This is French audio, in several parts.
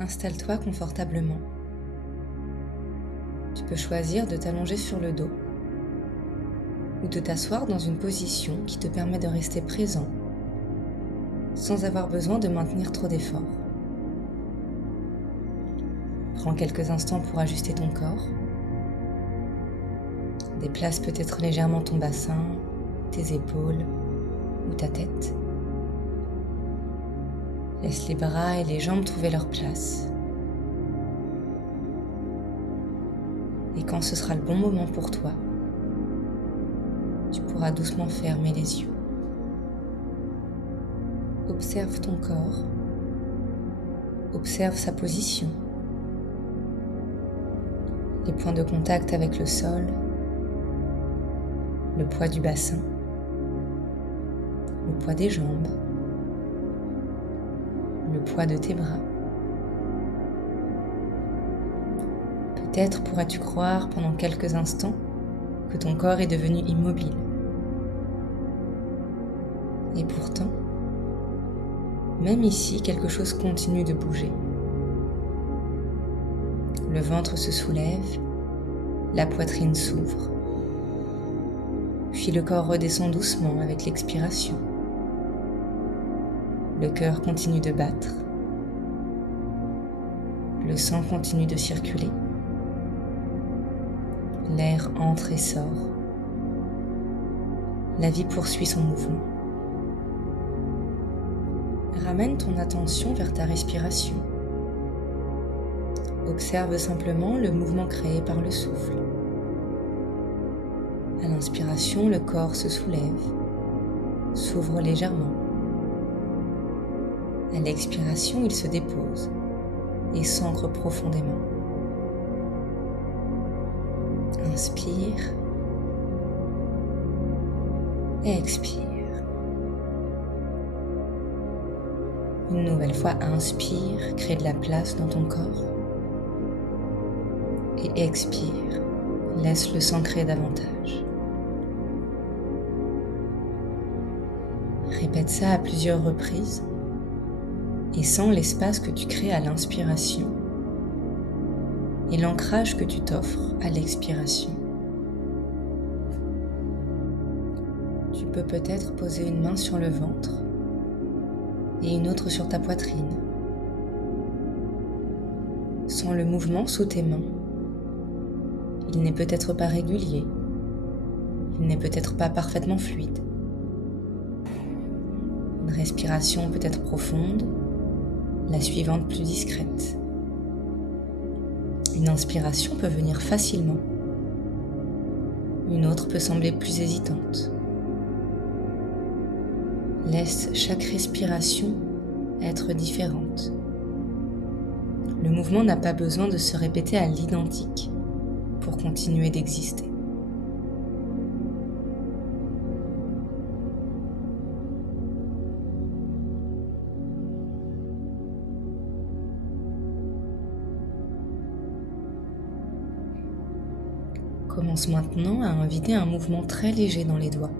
Installe-toi confortablement. Tu peux choisir de t'allonger sur le dos ou de t'asseoir dans une position qui te permet de rester présent sans avoir besoin de maintenir trop d'efforts. Prends quelques instants pour ajuster ton corps. Déplace peut-être légèrement ton bassin, tes épaules ou ta tête. Laisse les bras et les jambes trouver leur place. Et quand ce sera le bon moment pour toi, tu pourras doucement fermer les yeux. Observe ton corps. Observe sa position. Les points de contact avec le sol, le poids du bassin, le poids des jambes, le poids de tes bras. Peut-être pourras-tu croire pendant quelques instants que ton corps est devenu immobile. Et pourtant, même ici, quelque chose continue de bouger. Le ventre se soulève, la poitrine s'ouvre, puis le corps redescend doucement avec l'expiration. Le cœur continue de battre, le sang continue de circuler, l'air entre et sort, la vie poursuit son mouvement. Ramène ton attention vers ta respiration. Observe simplement le mouvement créé par le souffle. À l'inspiration, le corps se soulève, s'ouvre légèrement. À l'expiration, il se dépose et s'ancre profondément. Inspire, expire. Une nouvelle fois, inspire, crée de la place dans ton corps. Et expire, laisse le s'ancrer davantage. Répète ça à plusieurs reprises et sens l'espace que tu crées à l'inspiration et l'ancrage que tu t'offres à l'expiration. Tu peux peut-être poser une main sur le ventre et une autre sur ta poitrine. Sens le mouvement sous tes mains. Il n'est peut-être pas régulier, il n'est peut-être pas parfaitement fluide. Une respiration peut être profonde, la suivante plus discrète. Une inspiration peut venir facilement, une autre peut sembler plus hésitante. Laisse chaque respiration être différente. Le mouvement n'a pas besoin de se répéter à l'identique pour continuer d'exister. Commence maintenant à inviter un mouvement très léger dans les doigts.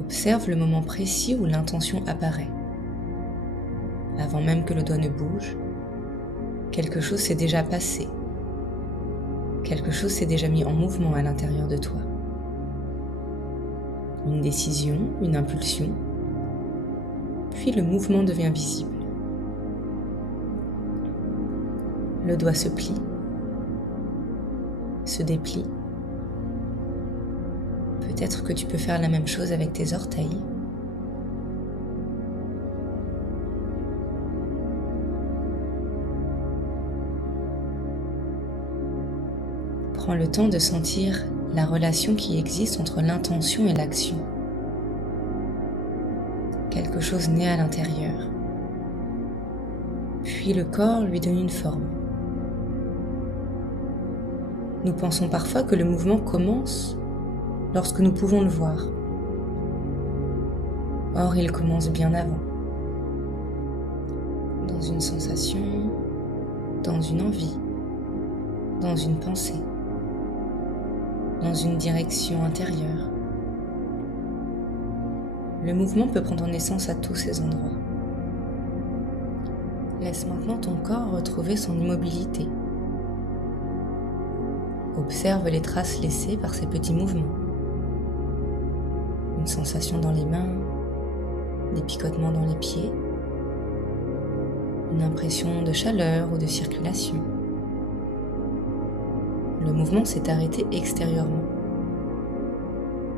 Observe le moment précis où l'intention apparaît. Avant même que le doigt ne bouge, quelque chose s'est déjà passé. Quelque chose s'est déjà mis en mouvement à l'intérieur de toi. Une décision, une impulsion, puis le mouvement devient visible. Le doigt se plie, se déplie. Peut-être que tu peux faire la même chose avec tes orteils. Prends le temps de sentir la relation qui existe entre l'intention et l'action. Quelque chose naît à l'intérieur. Puis le corps lui donne une forme. Nous pensons parfois que le mouvement commence lorsque nous pouvons le voir. Or, il commence bien avant. Dans une sensation, dans une envie, dans une pensée, dans une direction intérieure. Le mouvement peut prendre naissance à tous ces endroits. Laisse maintenant ton corps retrouver son immobilité. Observe les traces laissées par ces petits mouvements. Une sensation dans les mains, des picotements dans les pieds, une impression de chaleur ou de circulation. Le mouvement s'est arrêté extérieurement,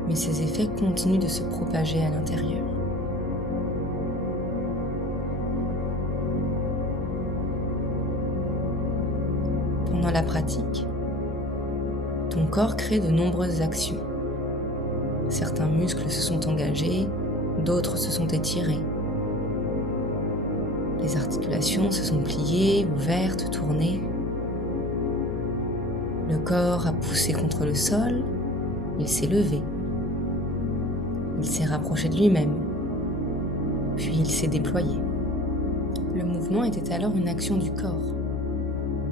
mais ses effets continuent de se propager à l'intérieur. Pendant la pratique, ton corps crée de nombreuses actions. Certains muscles se sont engagés, d'autres se sont étirés. Les articulations se sont pliées, ouvertes, tournées. Le corps a poussé contre le sol, il s'est levé. Il s'est rapproché de lui-même, puis il s'est déployé. Le mouvement était alors une action du corps,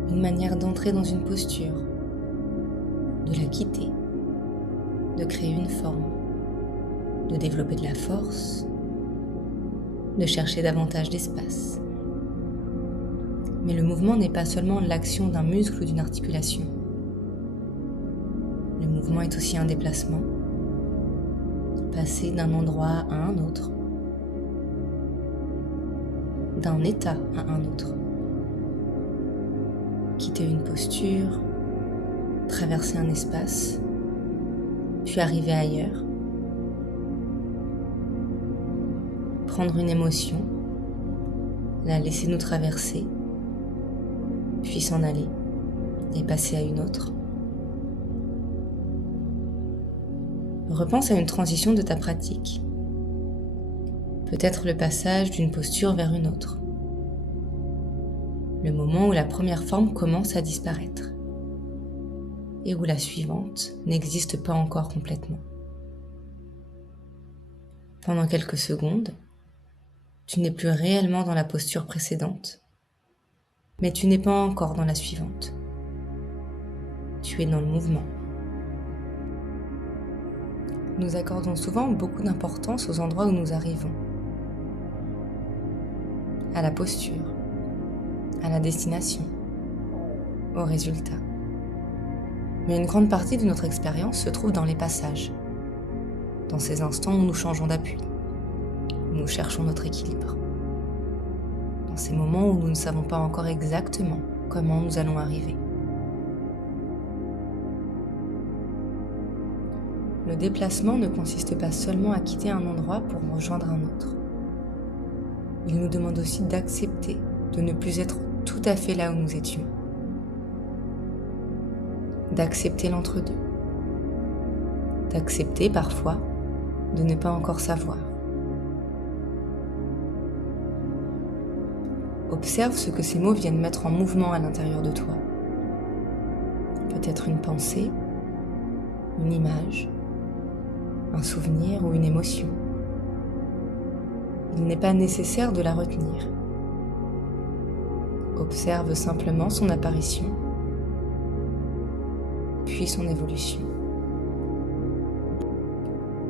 une manière d'entrer dans une posture, de la quitter, de créer une forme, de développer de la force, de chercher davantage d'espace. Mais le mouvement n'est pas seulement l'action d'un muscle ou d'une articulation. Le mouvement est aussi un déplacement, passer d'un endroit à un autre, d'un état à un autre, quitter une posture, traverser un espace, puis arriver ailleurs, prendre une émotion, la laisser nous traverser, puis s'en aller et passer à une autre. Repense à une transition de ta pratique, peut-être le passage d'une posture vers une autre, le moment où la première forme commence à disparaître et où la suivante n'existe pas encore complètement. Pendant quelques secondes, tu n'es plus réellement dans la posture précédente, mais tu n'es pas encore dans la suivante. Tu es dans le mouvement. Nous accordons souvent beaucoup d'importance aux endroits où nous arrivons, à la posture, à la destination, au résultat. Mais une grande partie de notre expérience se trouve dans les passages, dans ces instants où nous changeons d'appui, où nous cherchons notre équilibre, dans ces moments où nous ne savons pas encore exactement comment nous allons arriver. Le déplacement ne consiste pas seulement à quitter un endroit pour rejoindre un autre. Il nous demande aussi d'accepter de ne plus être tout à fait là où nous étions, d'accepter l'entre-deux, d'accepter parfois de ne pas encore savoir. Observe ce que ces mots viennent mettre en mouvement à l'intérieur de toi. Peut-être une pensée, une image, un souvenir ou une émotion. Il n'est pas nécessaire de la retenir. Observe simplement son apparition, puis son évolution.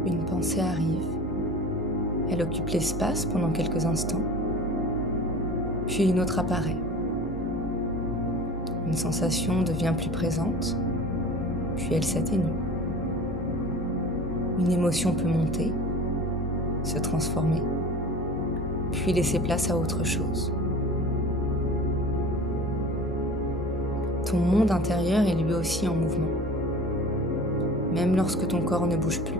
Une pensée arrive, elle occupe l'espace pendant quelques instants, puis une autre apparaît. Une sensation devient plus présente, puis elle s'atténue. Une émotion peut monter, se transformer, puis laisser place à autre chose. Ton monde intérieur est lui aussi en mouvement, même lorsque ton corps ne bouge plus,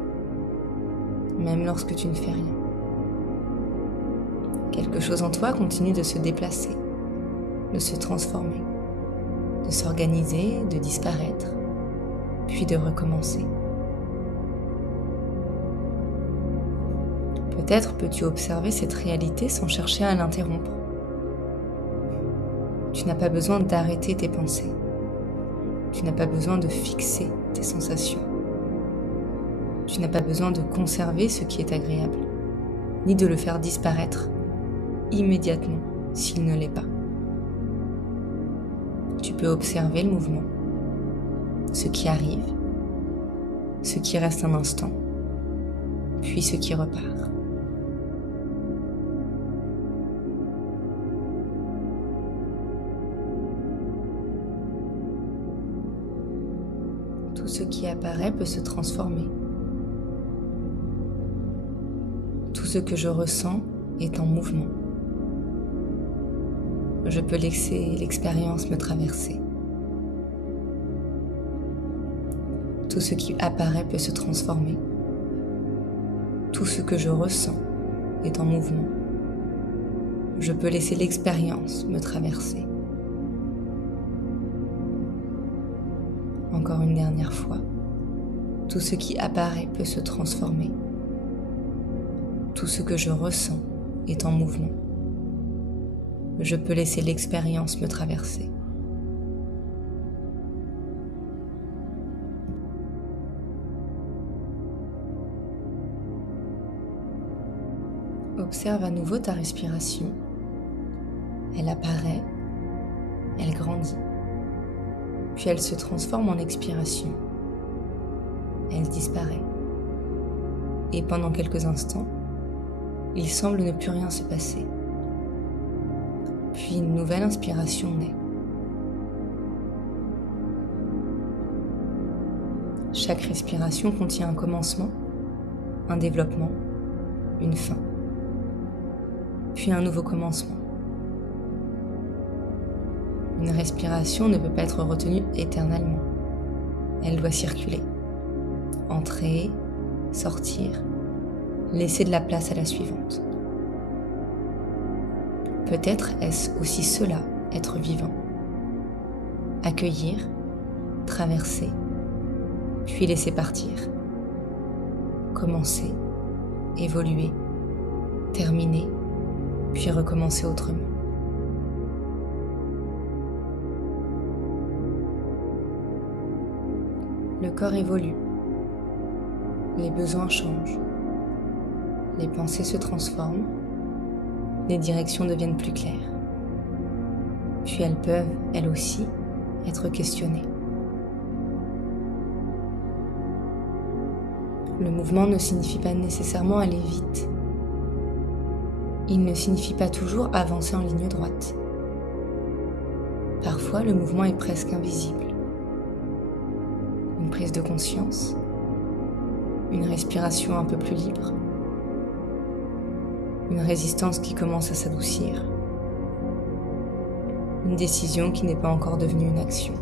même lorsque tu ne fais rien. Quelque chose en toi continue de se déplacer, de se transformer, de s'organiser, de disparaître, puis de recommencer. Peut-être peux-tu observer cette réalité sans chercher à l'interrompre. Tu n'as pas besoin d'arrêter tes pensées. Tu n'as pas besoin de fixer tes sensations. Tu n'as pas besoin de conserver ce qui est agréable, ni de le faire disparaître immédiatement s'il ne l'est pas. Tu peux observer le mouvement, ce qui arrive, ce qui reste un instant, puis ce qui repart. ce qui apparaît peut se transformer. Tout ce que je ressens est en mouvement. Je peux laisser l'expérience me traverser. Tout ce qui apparaît peut se transformer. Tout ce que je ressens est en mouvement. Je peux laisser l'expérience me traverser. Encore une dernière fois. Tout ce qui apparaît peut se transformer. Tout ce que je ressens est en mouvement. Je peux laisser l'expérience me traverser. Observe à nouveau ta respiration. Elle apparaît, elle grandit, puis elle se transforme en expiration. Elle disparaît. Et pendant quelques instants, il semble ne plus rien se passer. Puis une nouvelle inspiration naît. Chaque respiration contient un commencement, un développement, une fin, puis un nouveau commencement. Une respiration ne peut pas être retenue éternellement. Elle doit circuler, entrer, sortir, laisser de la place à la suivante. Peut-être est-ce aussi cela, être vivant. Accueillir, traverser, puis laisser partir. Commencer, évoluer, terminer, puis recommencer autrement. Le corps évolue, les besoins changent, les pensées se transforment, les directions deviennent plus claires. Puis elles peuvent, elles aussi, être questionnées. Le mouvement ne signifie pas nécessairement aller vite. Il ne signifie pas toujours avancer en ligne droite. Parfois, le mouvement est presque invisible. Une prise de conscience, une respiration un peu plus libre, une résistance qui commence à s'adoucir, une décision qui n'est pas encore devenue une action.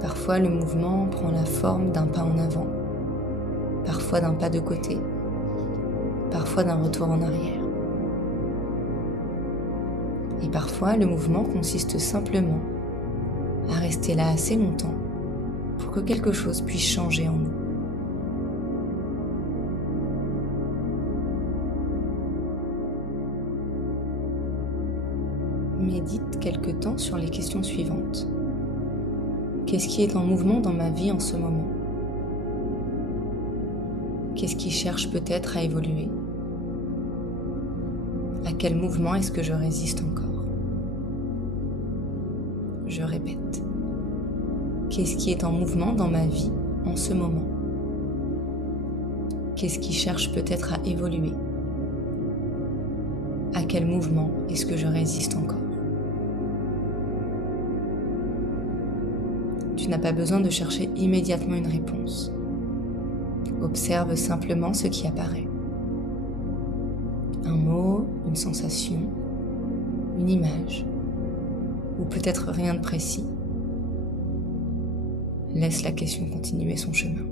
Parfois, le mouvement prend la forme d'un pas en avant, parfois d'un pas de côté, parfois d'un retour en arrière. Et parfois, le mouvement consiste simplement à rester là assez longtemps pour que quelque chose puisse changer en nous. Médite quelque temps sur les questions suivantes. Qu'est-ce qui est en mouvement dans ma vie en ce moment? Qu'est-ce qui cherche peut-être à évoluer? À quel mouvement est-ce que je résiste encore? Je répète. Qu'est-ce qui est en mouvement dans ma vie en ce moment? Qu'est-ce qui cherche peut-être à évoluer? À quel mouvement est-ce que je résiste encore? Tu n'as pas besoin de chercher immédiatement une réponse. Observe simplement ce qui apparaît. Un mot, une sensation, une image, ou peut-être rien de précis. Laisse la question continuer son chemin.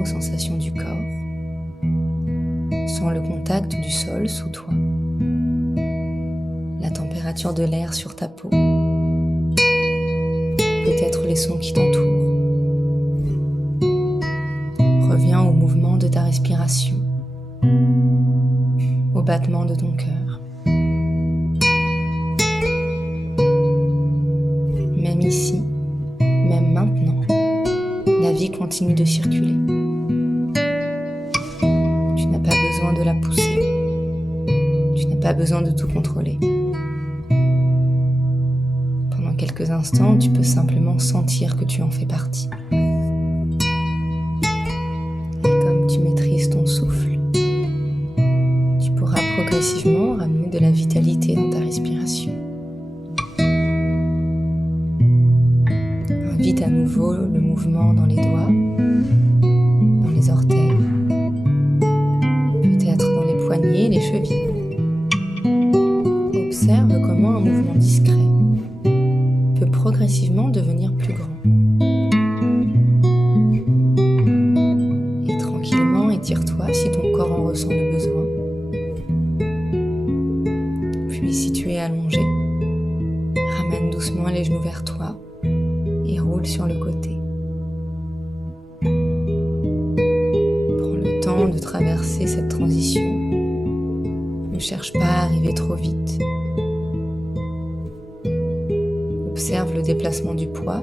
aux sensations du corps. Sens le contact du sol sous toi, la température de l'air sur ta peau, peut-être les sons qui t'entourent. Reviens au mouvement de ta respiration, au battement de ton cœur. Même ici, même maintenant, la vie continue de circuler. Tu n'as pas besoin de la pousser. Tu n'as pas besoin de tout contrôler. Pendant quelques instants, tu peux simplement sentir que tu en fais partie. Et comme tu maîtrises ton souffle, tu pourras progressivement ramener de la vitalité dans ta respiration. Invite à nouveau le mouvement dans les doigts, dans les orteils, peut-être dans les poignets et les chevilles. Observe comment un mouvement discret peut progressivement devenir plus grand. Et tranquillement étire-toi si ton corps en ressent le besoin. Puis si tu es allongé, ramène doucement les genoux vers toi et roule sur le côté. Prends le temps de traverser cette transition. Ne cherche pas à arriver trop vite. Observe le déplacement du poids,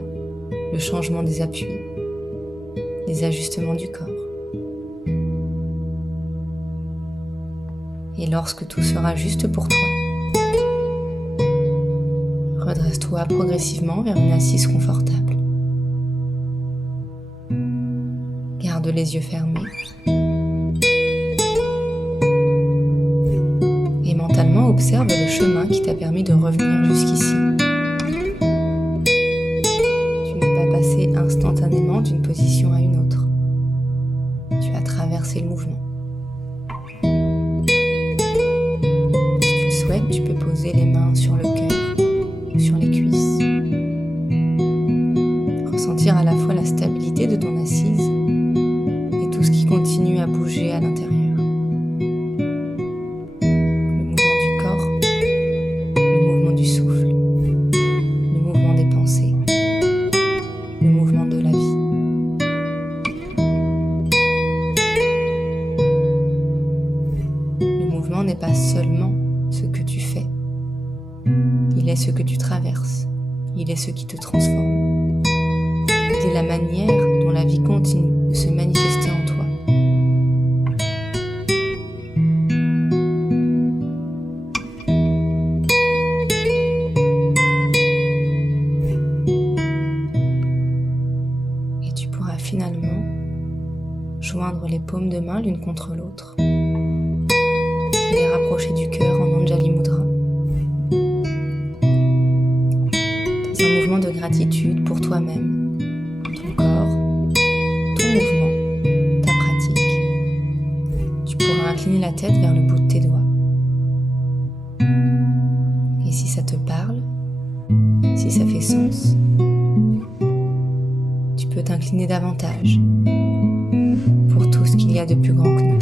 le changement des appuis, les ajustements du corps. Et lorsque tout sera juste pour toi, redresse-toi progressivement vers une assise confortable. Garde les yeux fermés. Et mentalement observe le chemin qui t'a permis de revenir jusqu'ici. Tu n'es pas passé instantanément d'une position à une autre. Tu as traversé le mouvement. Si tu le souhaites, tu peux poser les mains sur le cœur, sur les cuisses. Ressentir à la fois la stabilité de ton assise et tout ce qui continue à bouger à l'intérieur. Le mouvement du corps, le mouvement du souffle, le mouvement des pensées, le mouvement de la vie. Le mouvement n'est pas seulement ce que tu fais. Il est ce que tu traverses, il est ce qui te transforme. Il est la manière dont la vie continue de se manifester en toi. Et tu pourras finalement joindre les paumes de main l'une contre l'autre et les rapprocher du cœur en Anjali Mudra. De gratitude pour toi-même, ton corps, ton mouvement, ta pratique. Tu pourras incliner la tête vers le bout de tes doigts. Et si ça te parle, si ça fait sens, tu peux t'incliner davantage pour tout ce qu'il y a de plus grand que nous.